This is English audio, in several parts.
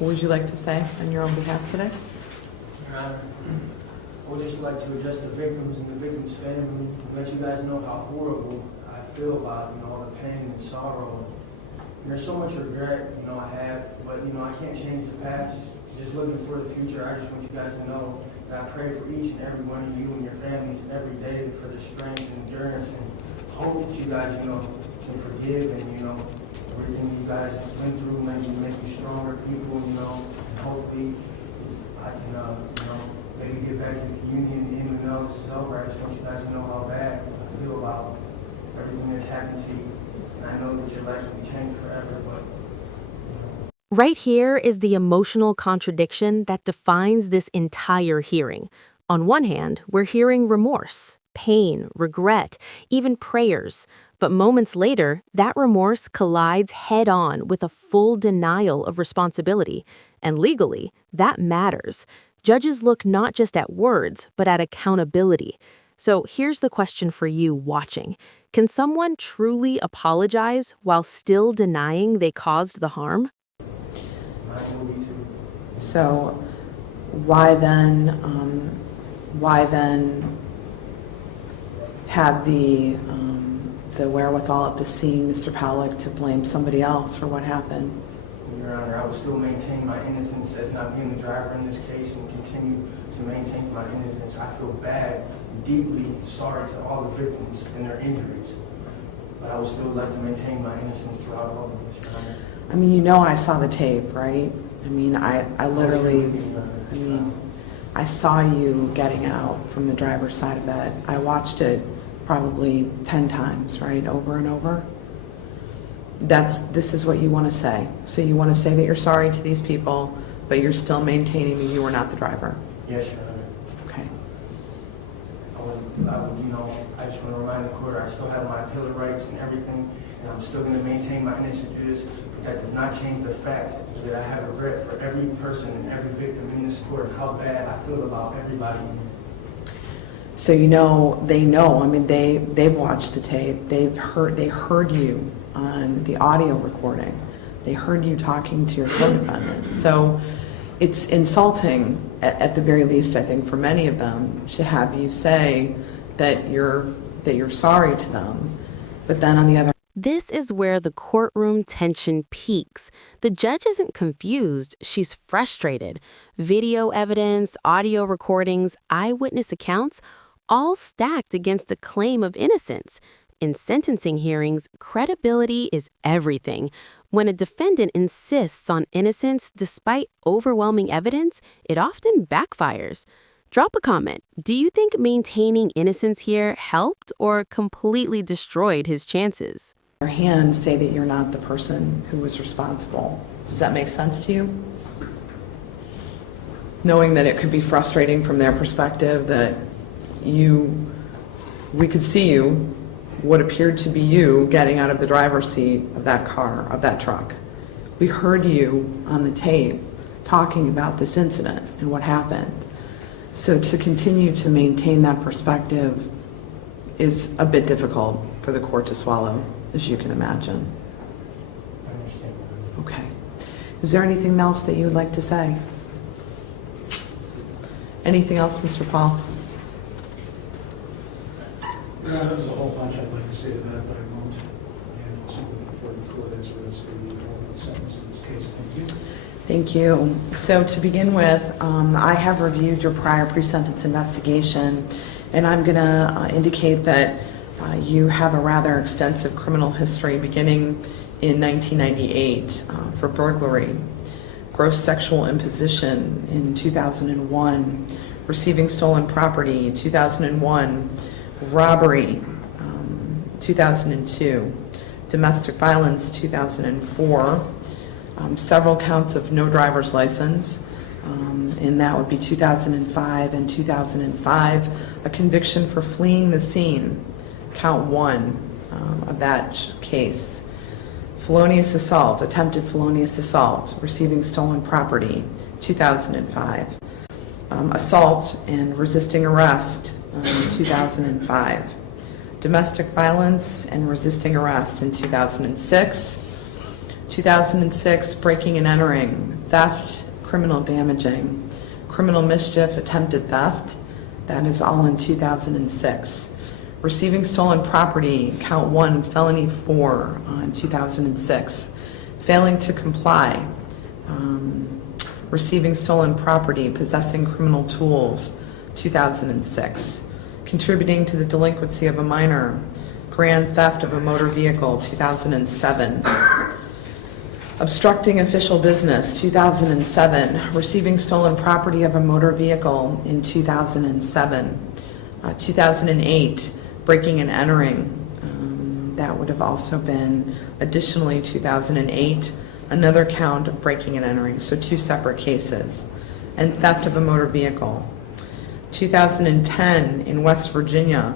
What would you like to say on your own behalf today? Your Honor, I would just like to address the victims and the victims' family and let you guys know how horrible I feel about, all the pain and sorrow. And there's so much regret, I have, but, I can't change the past. Just looking for the future, I just want you guys to know that I pray for each and every one of you and your families every day for the strength and endurance and hope that you guys, can forgive and, everything you guys went through maybe make you stronger people, and hopefully I can, maybe get back to the community and even though this is over, I just want you guys to know how bad I feel about everything that's happened to you. And I know that your life will change forever, but Right here is the emotional contradiction that defines this entire hearing. On one hand, we're hearing remorse, pain, regret, even prayers. But moments later, that remorse collides head-on with a full denial of responsibility. And legally, that matters. Judges look not just at words, but at accountability. So here's the question for you watching. Can someone truly apologize while still denying they caused the harm? So why then have the wherewithal after seeing Mr. Pollack to blame somebody else for what happened? Your Honor, I will still maintain my innocence as not being the driver in this case and continue to maintain my innocence. I feel bad, deeply sorry to all the victims and their injuries, but I would still like to maintain my innocence throughout all of this, Your Honor. I saw the tape, right? I saw you getting out from the driver's side of that. I watched it probably 10 times, right? Over and over. This is what you want to say. So you want to say that you're sorry to these people, but you're still maintaining that you were not the driver. Yes, Your Honor. Okay. I just want to remind the court I still have my appellate rights and everything, and I'm still going to maintain my innocence through this, but that does not change the fact that I have regret for every person and every victim in this court and how bad I feel about everybody. So they know. They've watched the tape. They heard you on the audio recording. They heard you talking to your co-defendant. So it's insulting, at the very least, I think, for many of them, to have you say that you're sorry to them, but then on the other. This is where the courtroom tension peaks. The judge isn't confused, she's frustrated. Video evidence, audio recordings, eyewitness accounts, all stacked against a claim of innocence. In sentencing hearings, credibility is everything. When a defendant insists on innocence despite overwhelming evidence, it often backfires. Drop a comment. Do you think maintaining innocence here helped or completely destroyed his chances? Your hand say that you're not the person who was responsible. Does that make sense to you? Knowing that it could be frustrating from their perspective that we could see you, what appeared to be you, getting out of the driver's seat of that car, of that truck. We heard you on the tape talking about this incident and what happened. So to continue to maintain that perspective is a bit difficult for the court to swallow, as you can imagine. I understand. Okay. Is there anything else that you would like to say? Anything else, Mr. Paul? There's a whole bunch I'd like to say to that, but I won't. And also before the court as well as the sentence in this case. Thank you. Thank you. So to begin with, I have reviewed your prior pre-sentence investigation, and I'm going to indicate that you have a rather extensive criminal history beginning in 1998 for burglary, gross sexual imposition in 2001, receiving stolen property 2001, robbery 2002, domestic violence 2004, several counts of no driver's license, and that would be 2005 and 2005, a conviction for fleeing the scene, count 1 of that case, felonious assault, attempted felonious assault, receiving stolen property, 2005, assault and resisting arrest, 2005, domestic violence and resisting arrest in 2006, breaking and entering, theft, criminal damaging, criminal mischief, attempted theft, that is all in 2006. Receiving stolen property, count 1, felony 4 in 2006. Failing to comply, receiving stolen property, possessing criminal tools, 2006. Contributing to the delinquency of a minor, grand theft of a motor vehicle, 2007. Obstructing official business, 2007. Receiving stolen property of a motor vehicle in 2007. 2008, breaking and entering. That would have also been additionally 2008, another count of breaking and entering, so 2 separate cases. And theft of a motor vehicle. 2010 in West Virginia,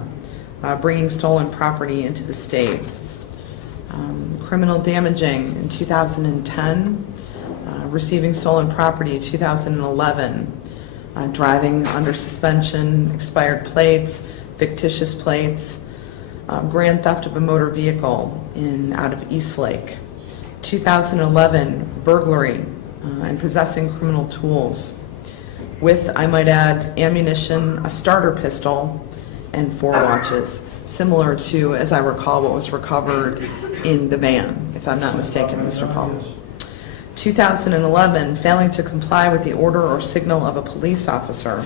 bringing stolen property into the state. Criminal damaging in 2010, receiving stolen property 2011, driving under suspension, expired plates, fictitious plates, grand theft of a motor vehicle out of Eastlake. 2011, burglary and possessing criminal tools with, I might add, ammunition, a starter pistol, and 4 watches, similar to, as I recall, what was recovered in the van, if I'm not mistaken, Mr. Paul. 2011, failing to comply with the order or signal of a police officer.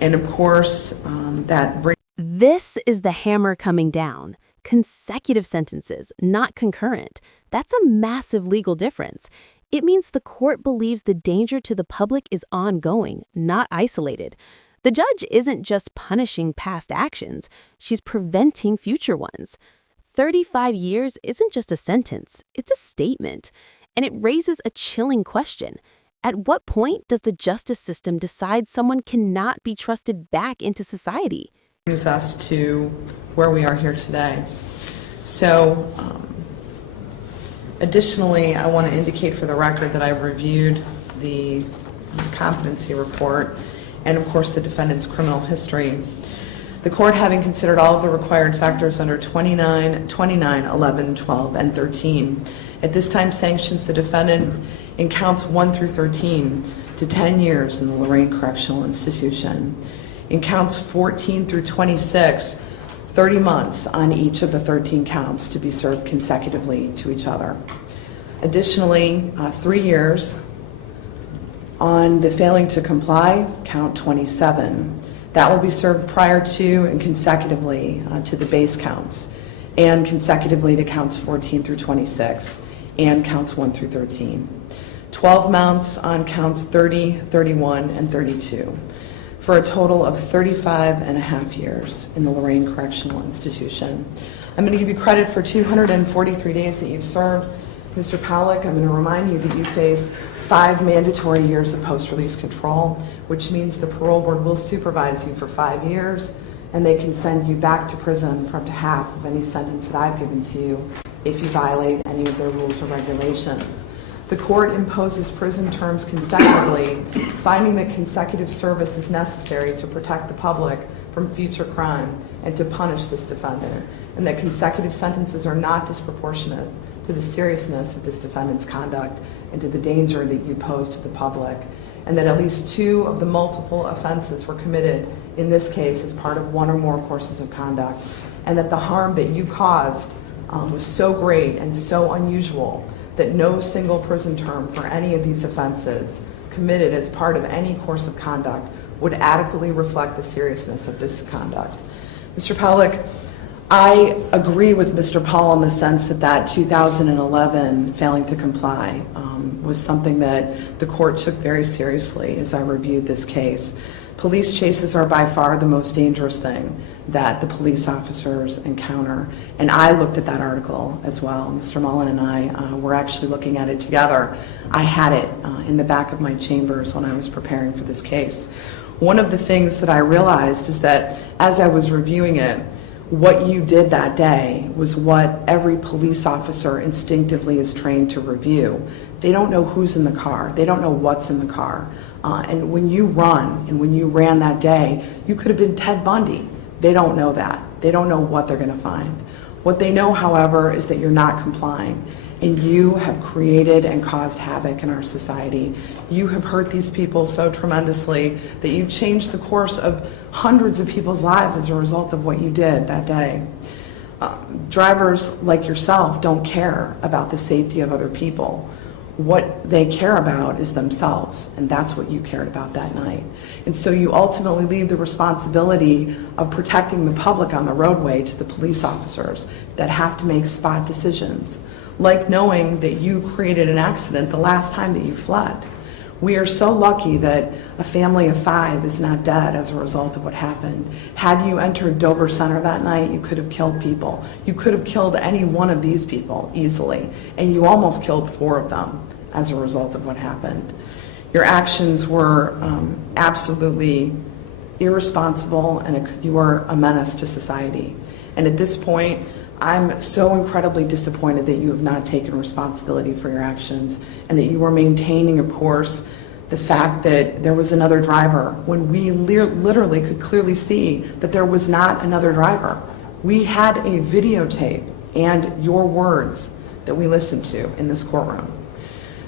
And of course, that brings... This is the hammer coming down. Consecutive sentences, not concurrent. That's a massive legal difference. It means the court believes the danger to the public is ongoing, not isolated. The judge isn't just punishing past actions, she's preventing future ones. 35 years isn't just a sentence, it's a statement. And it raises a chilling question. At what point does the justice system decide someone cannot be trusted back into society? Brings us to where we are here today. So, additionally, I want to indicate for the record that I've reviewed the competency report and, of course, the defendant's criminal history. The court, having considered all of the required factors under 29, 11, 12, and 13, at this time sanctions the defendant in counts 1 through 13 to 10 years in the Lorraine Correctional Institution. In counts 14 through 26, 30 months on each of the 13 counts to be served consecutively to each other. Additionally, 3 years on the failing to comply, count 27. That will be served prior to and consecutively to the base counts, and consecutively to counts 14 through 26, and counts 1 through 13. 12 months on counts 30, 31, and 32, for a total of 35 and a half years in the Lorraine Correctional Institution. I'm going to give you credit for 243 days that you've served. Mr. Powlick, I'm going to remind you that you face 5 mandatory years of post-release control, which means the parole board will supervise you for 5 years, and they can send you back to prison for up to half of any sentence that I've given to you if you violate any of their rules or regulations. The court imposes prison terms consecutively, finding that consecutive service is necessary to protect the public from future crime and to punish this defendant, and that consecutive sentences are not disproportionate to the seriousness of this defendant's conduct and to the danger that you pose to the public, and that at least 2 of the multiple offenses were committed in this case as part of 1 or more courses of conduct, and that the harm that you caused was so great and so unusual that no single prison term for any of these offenses committed as part of any course of conduct would adequately reflect the seriousness of this conduct. Mr. Powlick, I agree with Mr. Paul in the sense that that 2011 failing to comply was something that the court took very seriously as I reviewed this case. Police chases are by far the most dangerous thing that the police officers encounter. And I looked at that article as well. Mr. Mullen and I were actually looking at it together. I had it in the back of my chambers when I was preparing for this case. One of the things that I realized is that as I was reviewing it, what you did that day was what every police officer instinctively is trained to review. They don't know who's in the car. They don't know what's in the car. And when you run, and when you ran that day, you could have been Ted Bundy. They don't know that. They don't know what they're going to find. What they know, however, is that you're not complying. And you have created and caused havoc in our society. You have hurt these people so tremendously that you've changed the course of hundreds of people's lives as a result of what you did that day. Drivers like yourself don't care about the safety of other people. What they care about is themselves, and that's what you cared about that night. And so you ultimately leave the responsibility of protecting the public on the roadway to the police officers that have to make spot decisions, like knowing that you created an accident the last time that you fled. We are so lucky that a family of 5 is not dead as a result of what happened. Had you entered Dover Center that night, you could have killed people. You could have killed any one of these people easily, and you almost killed 4 of them as a result of what happened. Your actions were absolutely irresponsible, and you were a menace to society. And at this point, I'm so incredibly disappointed that you have not taken responsibility for your actions and that you are maintaining, of course, the fact that there was another driver when we literally could clearly see that there was not another driver. We had a videotape and your words that we listened to in this courtroom.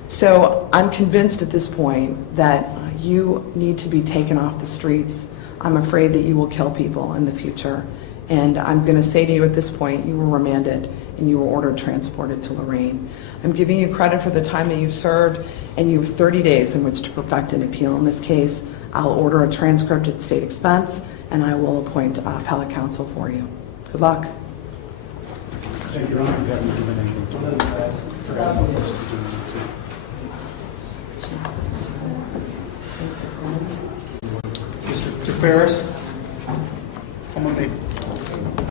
So I'm convinced at this point that you need to be taken off the streets. I'm afraid that you will kill people in the future. And I'm going to say to you at this point, you were remanded and you were ordered transported to Lorraine. I'm giving you credit for the time that you've served, and you have 30 days in which to perfect an appeal in this case. I'll order a transcript at state expense, and I will appoint appellate counsel for you. Good luck. Thank you, Your Honor. You haven't given any. Mr. Ferris?